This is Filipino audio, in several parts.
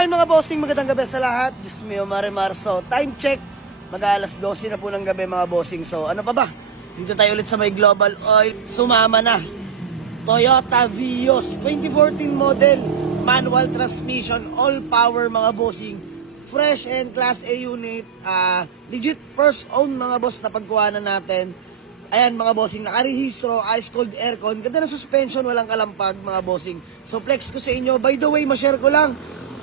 ayun mga bossing, magandang gabi sa lahat. Diyos mio, marimar. So, time check. Mag-aalas 12 na po ng gabi mga bossing. So, ano pa ba? Dito tayo ulit sa may Global Oil. Sumama na. Toyota Vios 2014 model. Manual transmission, all power mga bossing. Fresh and Class A unit. Legit first own mga boss na pagkuhanan natin. Ayan mga bossing, nakarehistro, ice cold aircon. Ganda ng suspension, walang kalampag mga bossing. So flex ko sa inyo. By the way, ma-share ko lang.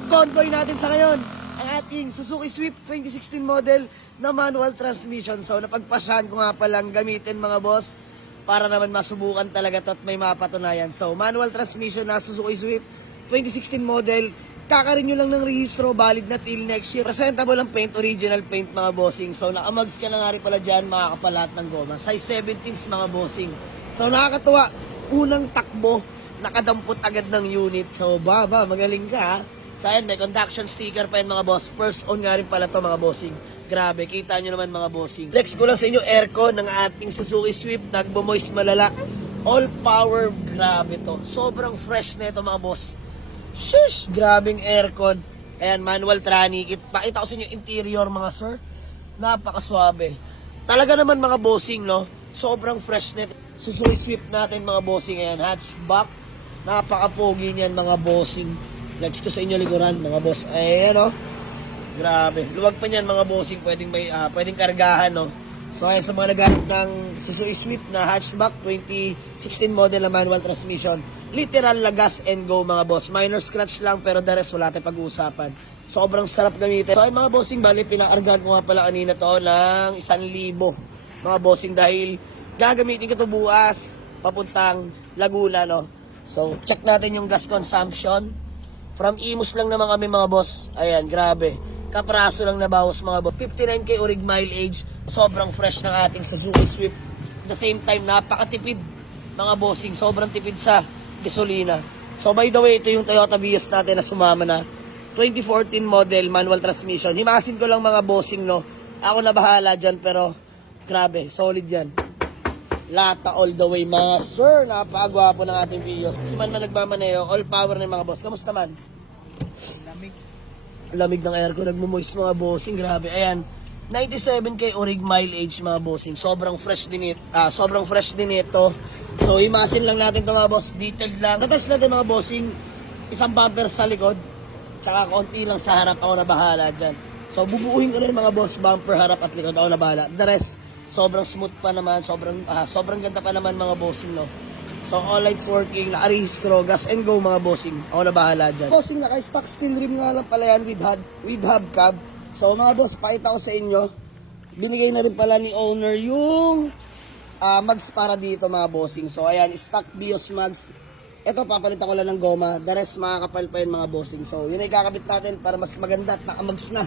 Convoy natin sa ngayon, ang ating Suzuki Swift 2016 model na manual transmission. So napagpasyahan ko nga palang gamitin mga boss para naman masubukan talaga to at may mapatunayan. So manual transmission na Suzuki Swift 2016 model. Kakarin nyo lang ng rehistro, valid na till next year. Presentable ang paint, original paint mga bossing. So nakamags ka na nga rin pala dyan, makakapalat ng goma. Size 17s mga bossing. So nakakatuwa, unang takbo, nakadampot agad ng unit. So magaling ka ha. So ayan, may conduction sticker pa yun mga boss. First on nga rin pala to mga bossing. Grabe, kita nyo naman mga bossing. Flex ko lang sa inyo, aircon ng ating Suzuki Swift. Nagbo-moist malala. All power, grabe to. Sobrang fresh na ito mga boss. Shush! Grabing aircon. Ayan, manual tranny kit. Pakita ko sa inyo interior mga sir. Napakaswabe. Talaga naman mga bossing, no? Sobrang fresh net. Suzuki Swift natin mga bossing. Ayan, hatchback. Napaka-pogi niyan mga bossing. Flex ko sa inyo likuran mga boss. Ayan, no? Grabe. Luwag pa niyan mga bossing. Pwedeng kargahan, no? So, ayan, sa mga naghanap ng Suzuki Swift na hatchback 2016 model na manual transmission. Literal lagas and go mga boss. Minor scratch lang pero the rest wala tayong pag-uusapan. Sobrang sarap gamitin. So ay mga bossing, bali pinakargahan ko nga pala kanina to ng 1,000 mga bossing dahil gagamitin ko to bukas papuntang Laguna, no. So check natin yung gas consumption. From Imus lang naman kami mga boss. Ayan, grabe. Kapraso lang nabawas mga boss. 59k orig mileage. Sobrang fresh ng ating Suzuki Swift. At the same time, napakatipid mga bossing. Sobrang tipid sa gasolina. So by the way, ito yung Toyota Vios natin na sumama na 2014 model manual transmission. Himasin ko lang mga bossing, no. Ako na bahala dyan pero grabe, solid yan. Lata all the way mga sir. Napakagwapo ng ating Vios. Kasi man nagmamaneo, all power na mga boss. Kamusta man? Lamig ng aircon, nagmumoist mga bossing. Grabe, ayan. 97k orig mileage mga bossing. Sobrang fresh din ito. So, imasin lang natin ito mga boss. Detailed lang. Tapos natin mga bossing, isang bumper sa likod. Tsaka konti lang sa harap. Ako na bahala dyan. So, bubuuhin ko na yung mga boss. Bumper, harap at likod. Ako na bahala. The rest, sobrang smooth pa naman. Sobrang ganda pa naman mga bossing, no. So, all lights working. Nakarehistro. Gas and go mga bossing. Ako na bahala dyan. Bossing, naka-stock steel rim nga lang pala yan with hubcap. So, mga boss, pakita ko sa inyo. Binigay na rin pala ni owner yung mags para dito mga bossing. So ayan, stock Vios mags. Ito papalitan ko lang ng goma. The rest makakapal pa yun mga bossing. So yun ay kakabit natin para mas maganda at nakamags na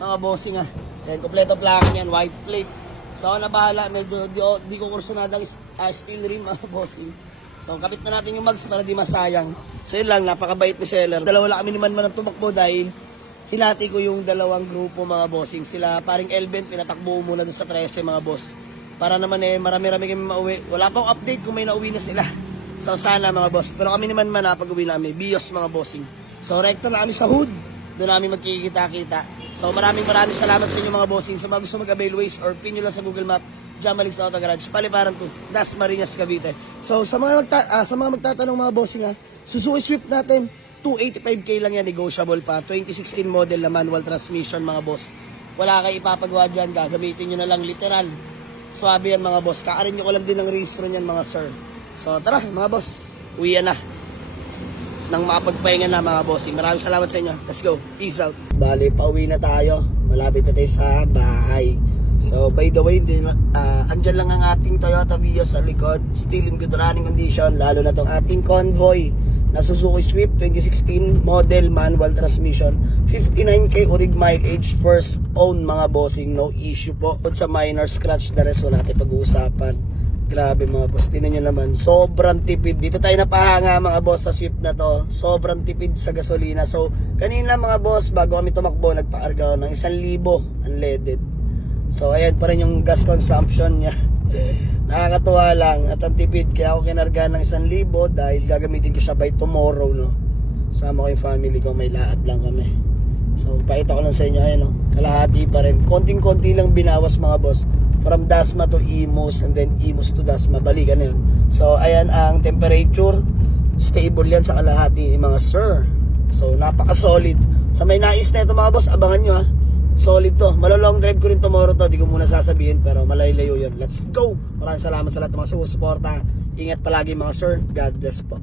mga bossing ha. Ayan, kompleto plaka yan, white plate. So na bahala, medyo di ko kursunadang steel rim mga bossing. So kapit na natin yung mags para di masayang. So yun lang, napakabait ni seller. Dalawa lang kami naman ng tumakbo dahil hinati ko yung dalawang grupo mga bossing. Sila paring Elben, pinatakbo muna doon sa 13 mga boss. Para naman marami-rami kami mauwi. Wala pang update kung may nauwi na sila. So sana mga boss. Pero kami naman pag-uwi namin. Vios mga bossing. So rekta na kami sa hood. Doon namin magkikita-kita. So maraming salamat sa inyo mga bossing. Sa mga gusto mag-avail ways or pin nyo lang sa Google Map. Jamalig sa Auto Garage. Paliparan to. Das Marinas, Cavite. So sa mga magtatanong mga bossing ha. Suzuki Swift natin. 285k lang yan. Negotiable pa. 2016 model na manual transmission mga boss. Wala kayo ipapagawa dyan. Gagamitin nyo na lang literal. Swabe yan mga boss. Kakarin nyo ko lang din ng registro niyan mga sir. So tara mga boss. Uwi na. Nang makapagpahinga na mga bossing. Maraming salamat sa inyo. Let's go. Peace out. Bali, pauwi na tayo. Malapit na tayo sa bahay. So by the way, andyan lang ang ating Toyota Vios sa likod. Still in good running condition. Lalo na tong ating convoy na Suzuki Swift 2016 model manual transmission. 59k orig mileage, first own mga bossing, no issue po. Sa minor scratch, the rest wala natin pag-uusapan. Grabe mga boss, tinan nyo naman, sobrang tipid. Dito tayo napahanga mga boss sa Swift na to. Sobrang tipid sa gasolina. So kanina mga boss, bago kami tumakbo, nagpa-arga ng 1,000 unleaded. So ayan pa rin yung gas consumption niya. Nakakatuwa lang at ang tipid, kaya ako kinarga ng 1,000 dahil gagamitin ko siya by tomorrow, no. Sama ko yung family ko, may lahat lang kami. So, pakita ko lang sa inyo, ayan o, kalahati pa rin. Konting-konti lang binawas mga boss. From Dasma to Imus, and then Imus to Dasma, balikan na yun. So, ayan ang temperature. Stable yan sa kalahati, mga sir. So, napaka-solid. Sa may nais na ito mga boss, abangan nyo ha. Solid to. Malo-long drive ko rin tomorrow to. Di ko muna sasabihin, pero malayo yun. Let's go! Maraming salamat sa lahat ng mga sumusuporta. Ingat palagi mga sir. God bless po.